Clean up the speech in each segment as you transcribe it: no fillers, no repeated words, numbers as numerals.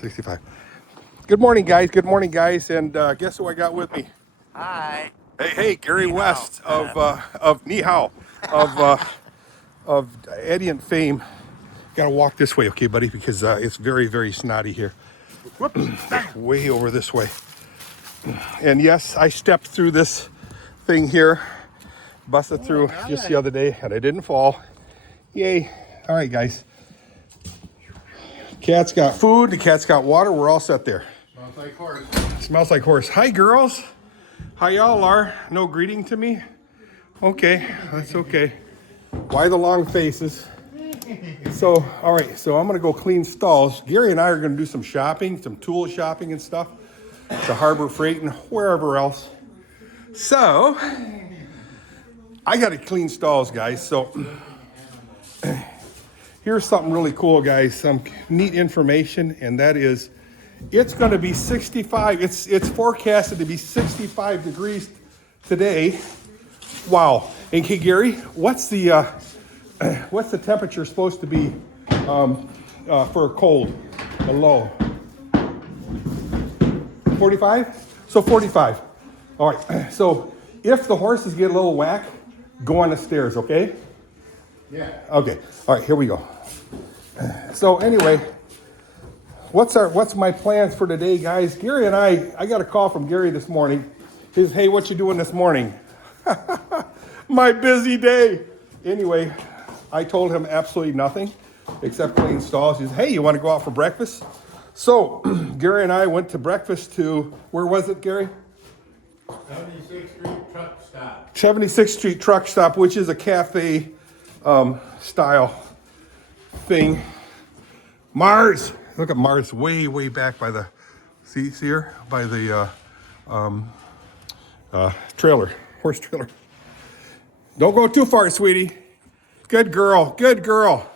65. Good morning, guys. Good morning, guys. And guess who I got with me? Hi. Hey, Gary Ni hao. West of Ni Hao, of Eddie and Fame. Gotta walk this way, okay, buddy, because it's very, very snotty here. Whoops. Way over this way. And yes, I stepped through this thing here, busted through just the other day, and I didn't fall. Yay. All right, guys. Cat's got food, the cat's got water, we're all set there. Smells like horse. Smells like horse. Hi, girls. How y'all are? No greeting to me? Okay, that's okay. Why the long faces? So, all right, so I'm gonna go clean stalls. Gary and I are gonna do some shopping, some tool shopping and stuff, to Harbor Freight and wherever else. So, I gotta clean stalls, guys. So, here's something really cool, guys. Some neat information, and that is, it's going to be 65. It's forecasted to be 65 degrees today. Wow. And hey, Gary, what's the temperature supposed to be for a cold, a low? 45. So 45. All right. So if the horses get a little whack, go on the stairs. Okay. Yeah. Okay. All right. Here we go. So anyway, what's my plans for today, guys? Gary and I got a call from Gary this morning. He says, hey, what you doing this morning? My busy day. Anyway, I told him absolutely nothing except clean stalls. He says, hey, you want to go out for breakfast? So Gary and I went to breakfast to, where was it, Gary? 76th Street Truck Stop. 76th Street Truck Stop, which is a cafe style thing. Mars, look at Mars way back by the, see here, by the trailer, horse trailer. Don't go too far, sweetie. Good girl, good girl.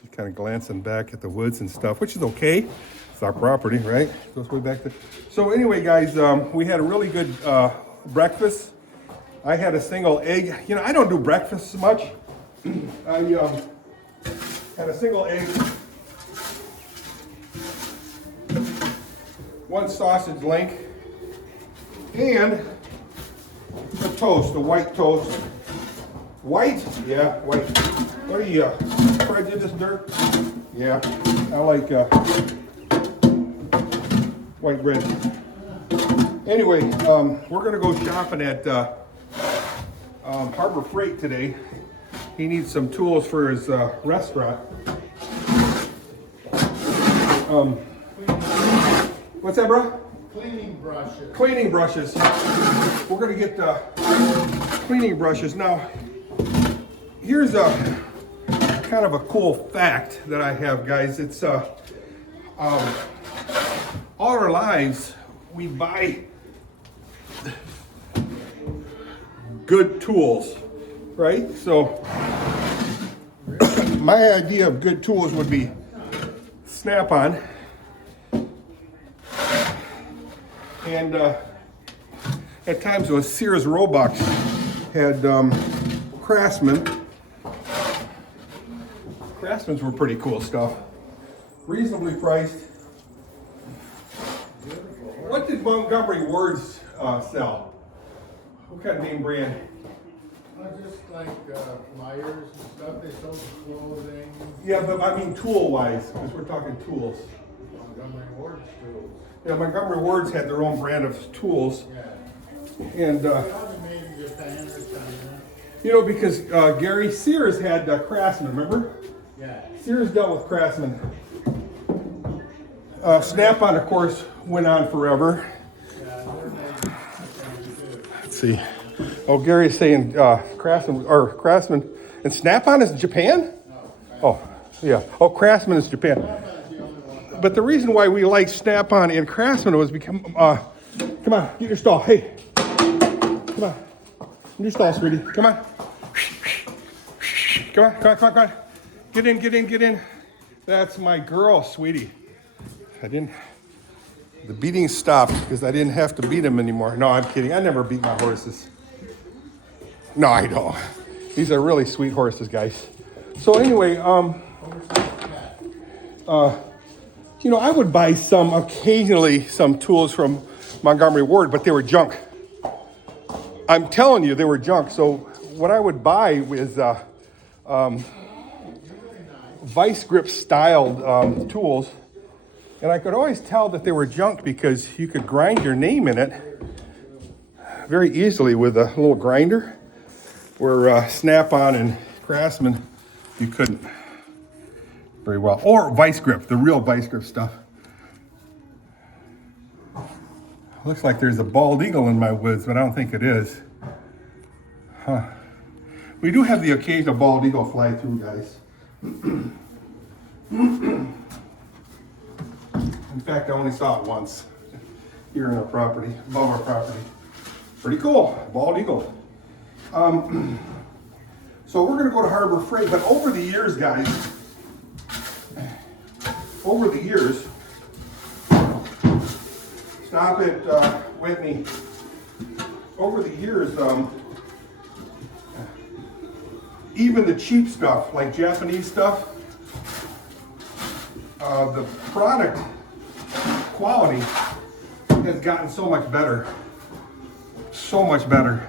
Just kind of glancing back at the woods and stuff, which is okay. It's our property, right? Goes way back there. So anyway, guys, we had a really good breakfast. I had a single egg. You know, I don't do breakfast much. I had a single egg, one sausage link, and a toast, a white toast. White? Yeah, white. What are you, prejudice, Dirk? Yeah, I like white bread. Anyway, we're gonna go shopping at Harbor Freight today. He needs some tools for his restaurant. What's that, bro? Cleaning brushes. Cleaning brushes. We're gonna get cleaning brushes. Now, here's a kind of a cool fact that I have, guys. It's all our lives we buy good tools, right? So my idea of good tools would be Snap-on, and at times it was Sears Roebuck had Craftsman. Craftsman's were pretty cool stuff, reasonably priced. What did Montgomery Words sell? What kind of name brand? Just like flyers and stuff. They sold clothing. Yeah, but I mean tool-wise, because we're talking tools. Montgomery Ward's tools. Yeah, Montgomery Words had their own brand of tools. Yeah. And, They also made in Japan or China. you know, because Gary Sears had Craftsman, remember? Yeah. Sears dealt with Craftsman. Snap-on, of course, went on forever. Yeah, they're made in Japan too. Let's see. Oh, Gary's saying Craftsman, and Snap-on is Japan? Oh, yeah. Oh, Craftsman is Japan. But the reason why we like Snap-on and Craftsman was because, come on, get your stall. Hey, come on. Get your stall, sweetie. Come on. Come on. Get in. That's my girl, sweetie. The beating stopped because I didn't have to beat him anymore. No, I'm kidding. I never beat my horses. No, I don't. These are really sweet horses, guys. So anyway, You know, I would buy occasionally some tools from Montgomery Ward, but they were junk. I'm telling you, they were junk. So what I would buy was vice grip styled tools. And I could always tell that they were junk because you could grind your name in it very easily with a little grinder, where Snap-on and Craftsman, you couldn't very well. Or vice grip, the real vice grip stuff. Looks like there's a bald eagle in my woods, but I don't think it is. Huh. We do have the occasional bald eagle fly through, guys. In fact, I only saw it once here in our property, above our property. Pretty cool, bald eagle. So we're gonna go to Harbor Freight, but over the years, guys, stop it, Whitney. Over the years, even the cheap stuff, like Japanese stuff, the product quality has gotten so much better. So much better.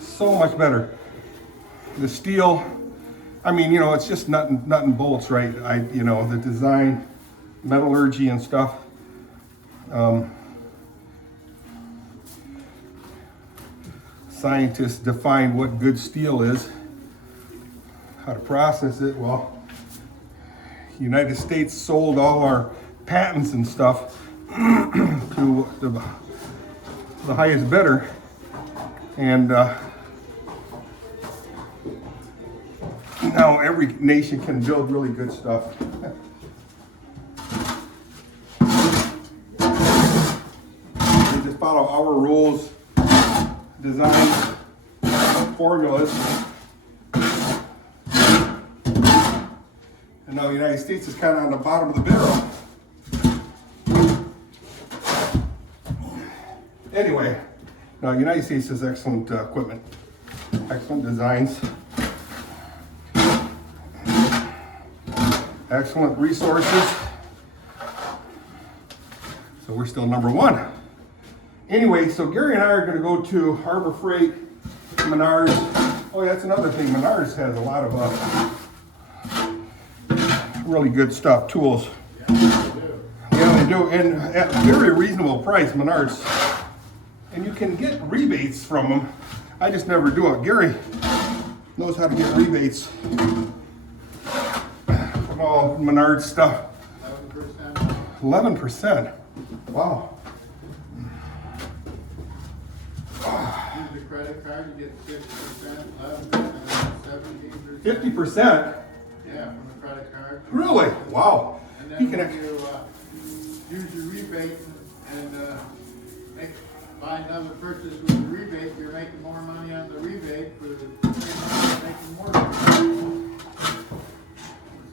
So much better. The steel, I mean, you know, it's just nut and bolts, right? You know, the design, metallurgy and stuff. Scientists define what good steel is, how to process it. Well, United States sold all our patents and stuff to the highest bidder, and now every nation can build really good stuff. We just follow our rules, design formulas, and now the United States is kind of on the bottom of the barrel. Anyway, now the United States has excellent equipment, excellent designs, excellent resources. So we're still number one. Anyway, so Gary and I are going to go to Harbor Freight, Menards. Oh, yeah, that's another thing. Menards has a lot of really good stuff, tools. Yeah, they do, and at very reasonable price, Menards. And you can get rebates from them. I just never do it. Gary knows how to get rebates from all Menards stuff. 11%. 11%. Wow. Use the credit card, you get 50%, 11%, 17%. 50%? Yeah, from the credit card. Really? Wow. And then You can when you use your rebate and buy another purchase with the rebate, you're making more money on the rebate for the same money, you're making more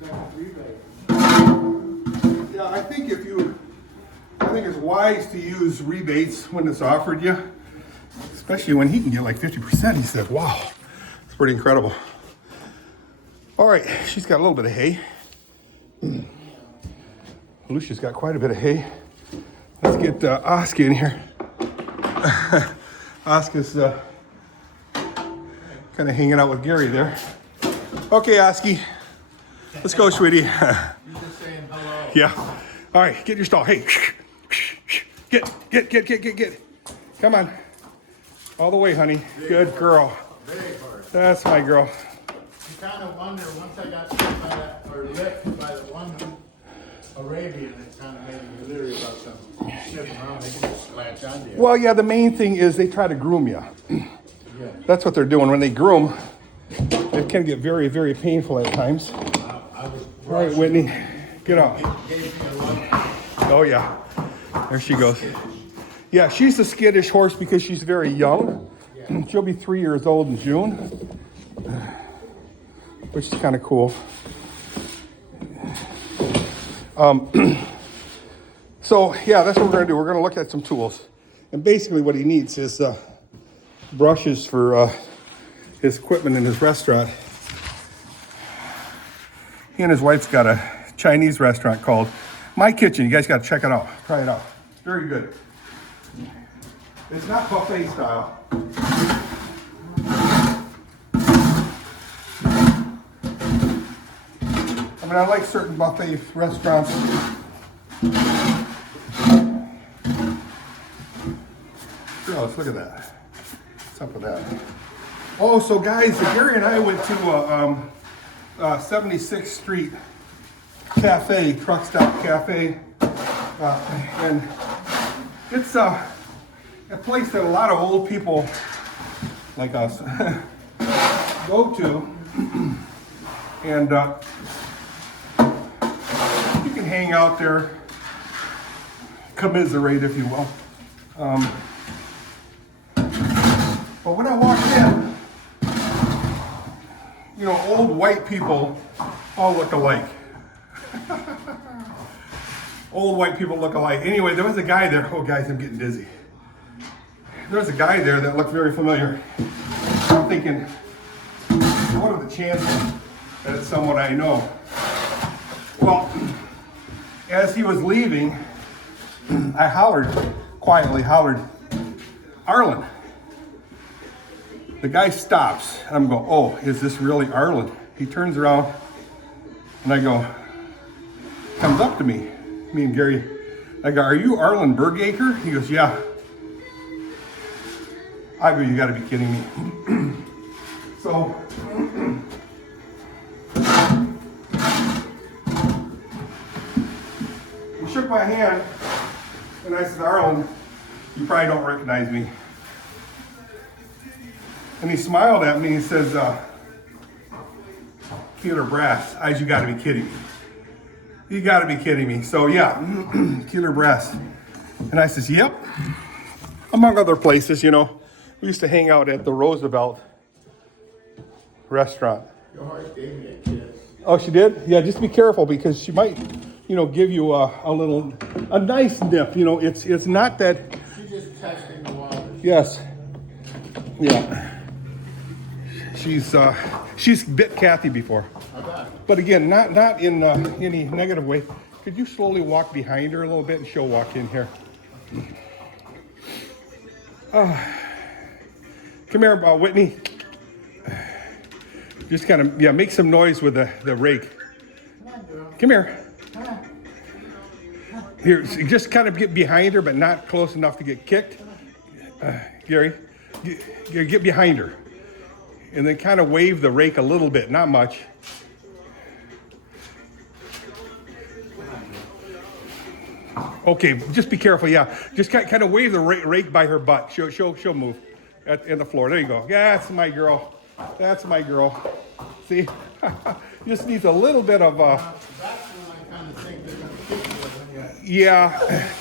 second rebate. Yeah, I think it's wise to use rebates when it's offered you, especially when he can get like 50%. He said, wow, it's pretty incredible. All right, she's got a little bit of hay. Lucia's got quite a bit of hay. Let's get Oscar in here. Oscar's kind of hanging out with Gary there. Okay, Oski, let's go, sweetie. You're just saying hello. Yeah. All right, get your stall. Hey, get. Come on. All the way, honey. Good girl. Very hard. That's my girl. You kind of wonder, once I got bit by that, or licked by the one Arabian, it kind of made me leery about them sniffing around. They can just latch onto you. Well, yeah, the main thing is they try to groom you. Yeah. That's what they're doing. When they groom, it can get very, very painful at times. I was All right, Whitney, get out. gave me a lot. Oh, yeah. There she goes. Yeah, she's a skittish horse because she's very young. She'll be 3 years old in June, which is kind of cool. So, yeah, that's what we're going to do. We're going to look at some tools. And basically what he needs is brushes for his equipment in his restaurant. He and his wife's got a Chinese restaurant called My Kitchen. You guys got to check it out. Try it out. It's very good. It's not buffet style. I mean, I like certain buffet restaurants. Girls, look at that. What's up with that? Oh, so guys, Gary and I went to 76th Street Cafe, truck stop cafe, and it's a place that a lot of old people like us go to, and you can hang out there, commiserate if you will. But when I walked in, you know, old white people all look alike. Old white people look alike. Anyway, there was a guy there. Oh, guys, I'm getting dizzy. There was a guy there that looked very familiar. I'm thinking, what are the chances that it's someone I know? Well, as he was leaving, I quietly hollered, Arlen. The guy stops, and I'm going, oh, is this really Arlen? He turns around, and I go, comes up to me and Gary. I go, are you Arlen Bergaker? He goes, yeah. I go, you gotta be kidding me. So, he shook my hand, and I said, Arlen, you probably don't recognize me. And he smiled at me and he says, Keeler Brass, you gotta be kidding me. You gotta be kidding me. So yeah, Keeler Brass. And I says, yep. Among other places, you know, we used to hang out at the Roosevelt restaurant. Your heart gave me a kiss. Oh, she did? Yeah, just be careful because she might, you know, give you a nice nip. You know, it's not that. She's just testing the waters. Yes. Yeah. She's bit Kathy before. But again, not in any negative way. Could you slowly walk behind her a little bit and she'll walk in here? Come here, Whitney. Just kind of, make some noise with the rake. Come here. Here, just kind of get behind her, but not close enough to get kicked. Gary, get behind her. And then kind of wave the rake a little bit, not much. Okay, just be careful, yeah. Just kind of wave the rake by her butt. She'll move in the floor. There you go. Yeah, that's my girl. That's my girl. See? Just needs a little bit of... That's when I kind of think they're going to kick you when you... Yeah.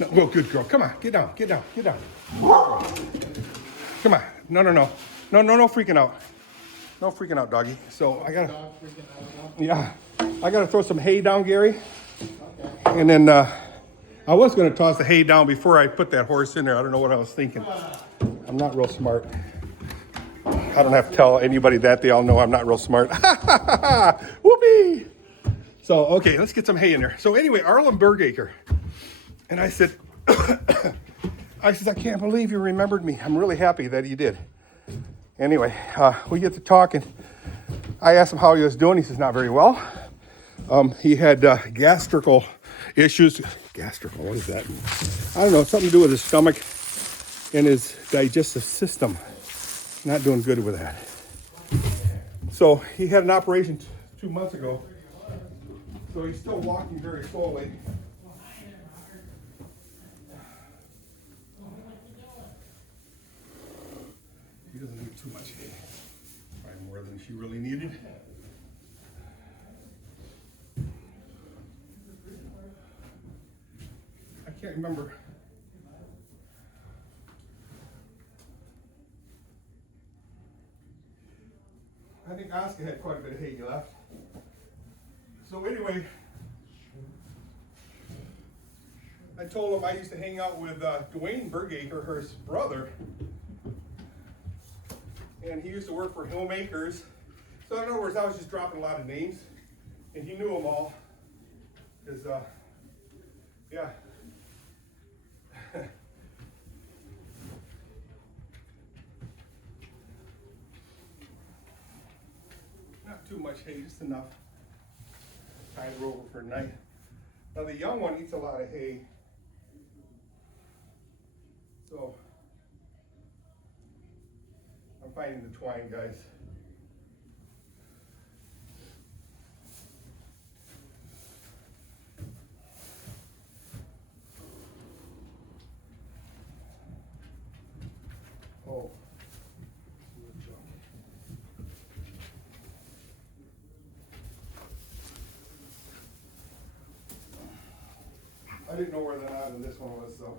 No, well, good girl. Come on, get down. Come on. No freaking out. No freaking out, doggy. So I gotta... Yeah. I gotta throw some hay down, Gary. Okay. And then I was gonna toss the hay down before I put that horse in there. I don't know what I was thinking. I'm not real smart. I don't have to tell anybody that. They all know I'm not real smart. Whoopee! So, okay, let's get some hay in there. So anyway, Arlen Bergaker. And I said, I can't believe you remembered me. I'm really happy that you did. Anyway, we get to talking. I asked him how he was doing. He says, not very well. He had gastrical issues. Gastrical, what does that mean? I don't know, something to do with his stomach and his digestive system. Not doing good with that. So he had an operation 2 months ago. So he's still walking very slowly. He doesn't need too much hay. Probably more than she really needed. I can't remember. I think Oscar had quite a bit of hay left. So anyway, I told him I used to hang out with Dwayne Bergaker, her brother, and he used to work for Homemakers. So in other words, I was just dropping a lot of names. And he knew them all. Because, yeah. Not too much hay, just enough. Tide her over for night. Now the young one eats a lot of hay. So I'm finding the twine, guys. Oh. I didn't know where the knot in this one was, so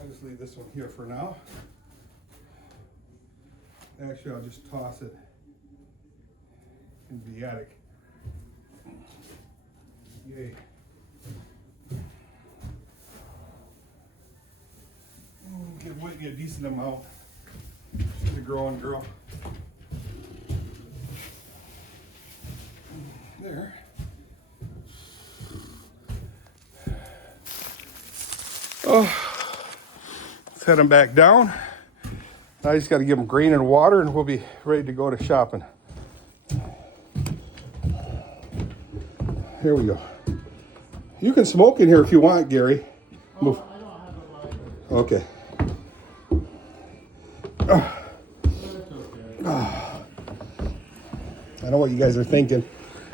I'll just leave this one here for now. Actually, I'll just toss it into the attic. Yay. Give Whitney a decent amount. She's a growing girl. There. Oh, let's head them back down. Now I just got to give them grain and water and we'll be ready to go to shopping. Here we go. You can smoke in here if you want, Gary. Move. I don't have a lighter. Okay. I know what you guys are thinking.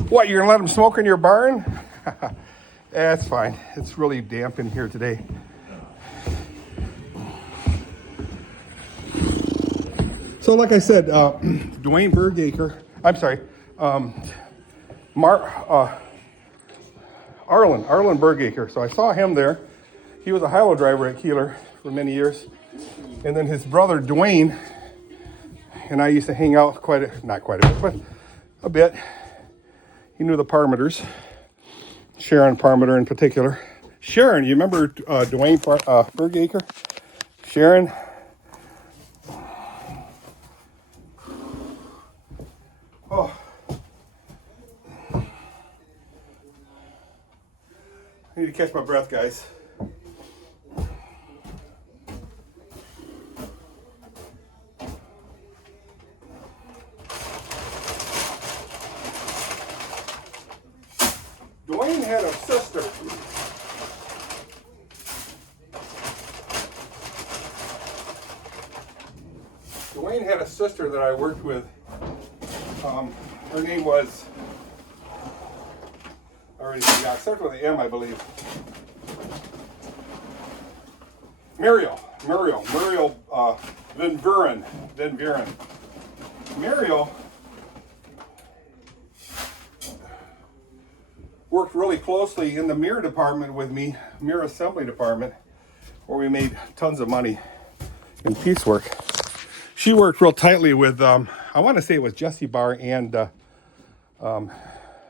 What, you're gonna let them smoke in your barn? That's fine. It's really damp in here today. So like I said, Dwayne Bergaker, I'm sorry, Arlen Bergaker. So I saw him there. He was a hilo driver at Keeler for many years. And then his brother Dwayne and I used to hang out not quite a bit, but a bit. He knew the Parmeters, Sharon Parmeter in particular. Sharon, you remember Dwayne Bergaker? Sharon. Oh. I need to catch my breath, guys. Dwayne had a sister. Dwayne had a sister that I worked with. Her name was, I already forgot, starts with an M, I believe. Muriel Van Vuren. Muriel worked really closely in the mirror department with me, mirror assembly department, where we made tons of money in piecework. She worked real tightly with, I want to say it was Jessie Barr and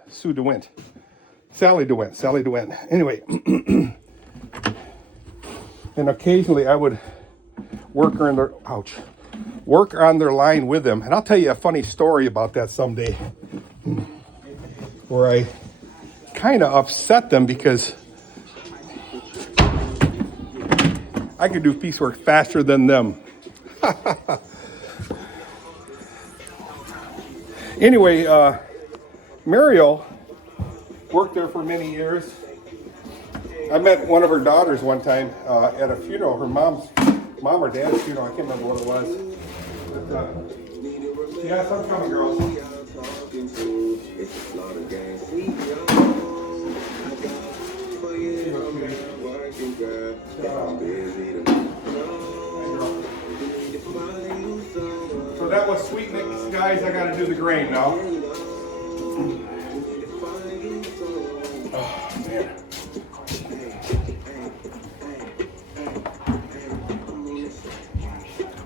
Sue DeWint. Sally DeWint. Anyway, and occasionally I would work on their line with them. And I'll tell you a funny story about that someday, where I kind of upset them because I could do piecework faster than them. Anyway, Muriel worked there for many years. I met one of her daughters one time at a funeral, her mom or dad's funeral, I can't remember what it was. But, yeah, some coming, girls. So that was Sweet Mix, guys. I got to do the grain now. Oh, man.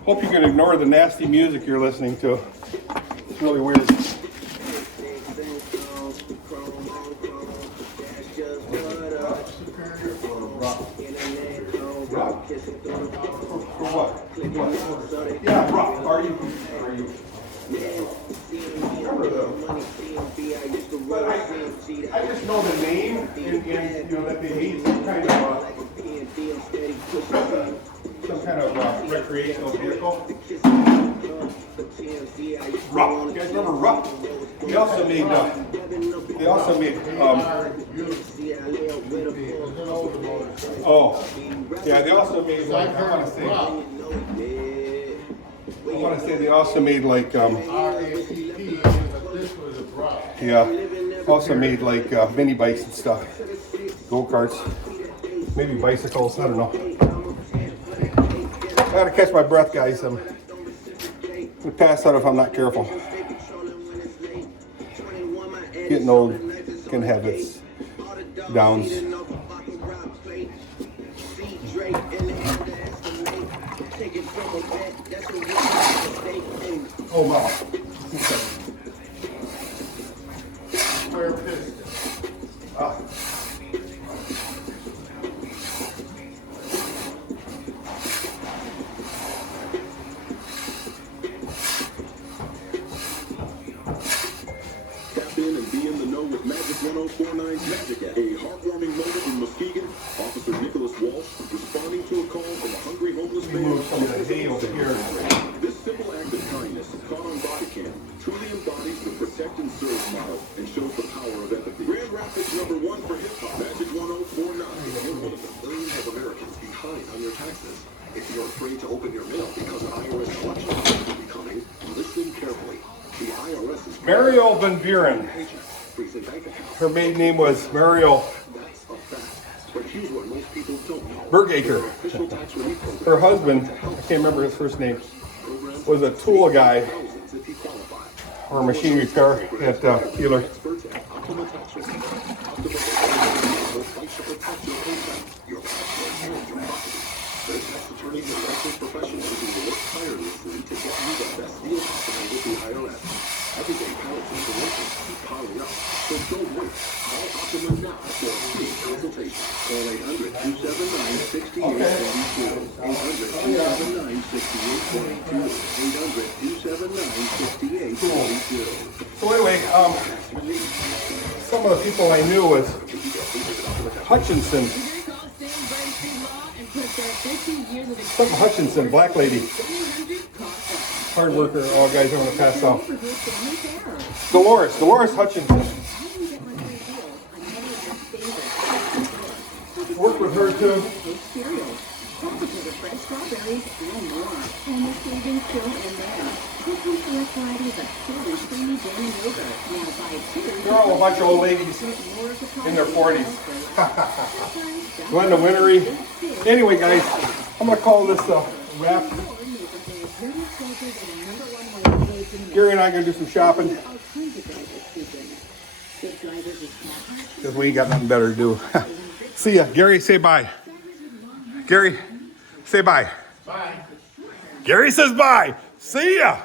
Hope you can ignore the nasty music you're listening to. It's really weird. For what? Yeah, rough. Are you? But I just know the name and you know that they made some kind of recreational vehicle. Ruff. You guys remember Ruff? They also made oh yeah, they also made like I want to say they also made like RACP, but this was a Ruff. yeah, also made like mini bikes and stuff, go-karts, maybe bicycles, I don't know. I gotta catch my breath, guys. I'm gonna pass out if I'm not careful. Getting old can have its downs. Oh wow. Square piston. Ah. Tap in and be in the know with Magic 1049's Magic App. A heartwarming moment in Muskegon. Officer Nicholas Walsh responding to a call from a hungry homeless man. Move some of the hay over here. This simple act of kindness, caught on body cam, truly embodies the protect and serve motto and shows the power of empathy. Grand Rapids #1 for hip hop. Magic 1049. If you're one of the millions of Americans behind on your taxes, if you're afraid to open your mail because IRS collection is becoming, listen carefully. The IRS is Mariel Van Buren. Her maiden name was Mariel Bergaker. Her husband, I can't remember his first name, was a tool guy or machine repair at Keeler. Everyday pallet information keep piling up, so don't wait. Call Optimum now for a free consultation. Call 800-279-6822. 800-279-6822. 800-279-6822. So anyway, some of the people I knew was Hutchinson. Something Hutchinson, black lady. Hard worker. Oh, guys, I'm going to pass out. Dolores Hutchinson. Worked with her too. They're all a bunch of old ladies in their 40s. Glenda Wintery. Anyway, guys, I'm going to call this a wrap. Gary and I are going to do some shopping. Because we ain't got nothing better to do. See ya. Gary, say bye. Gary, say bye. Bye. Gary says bye. See ya.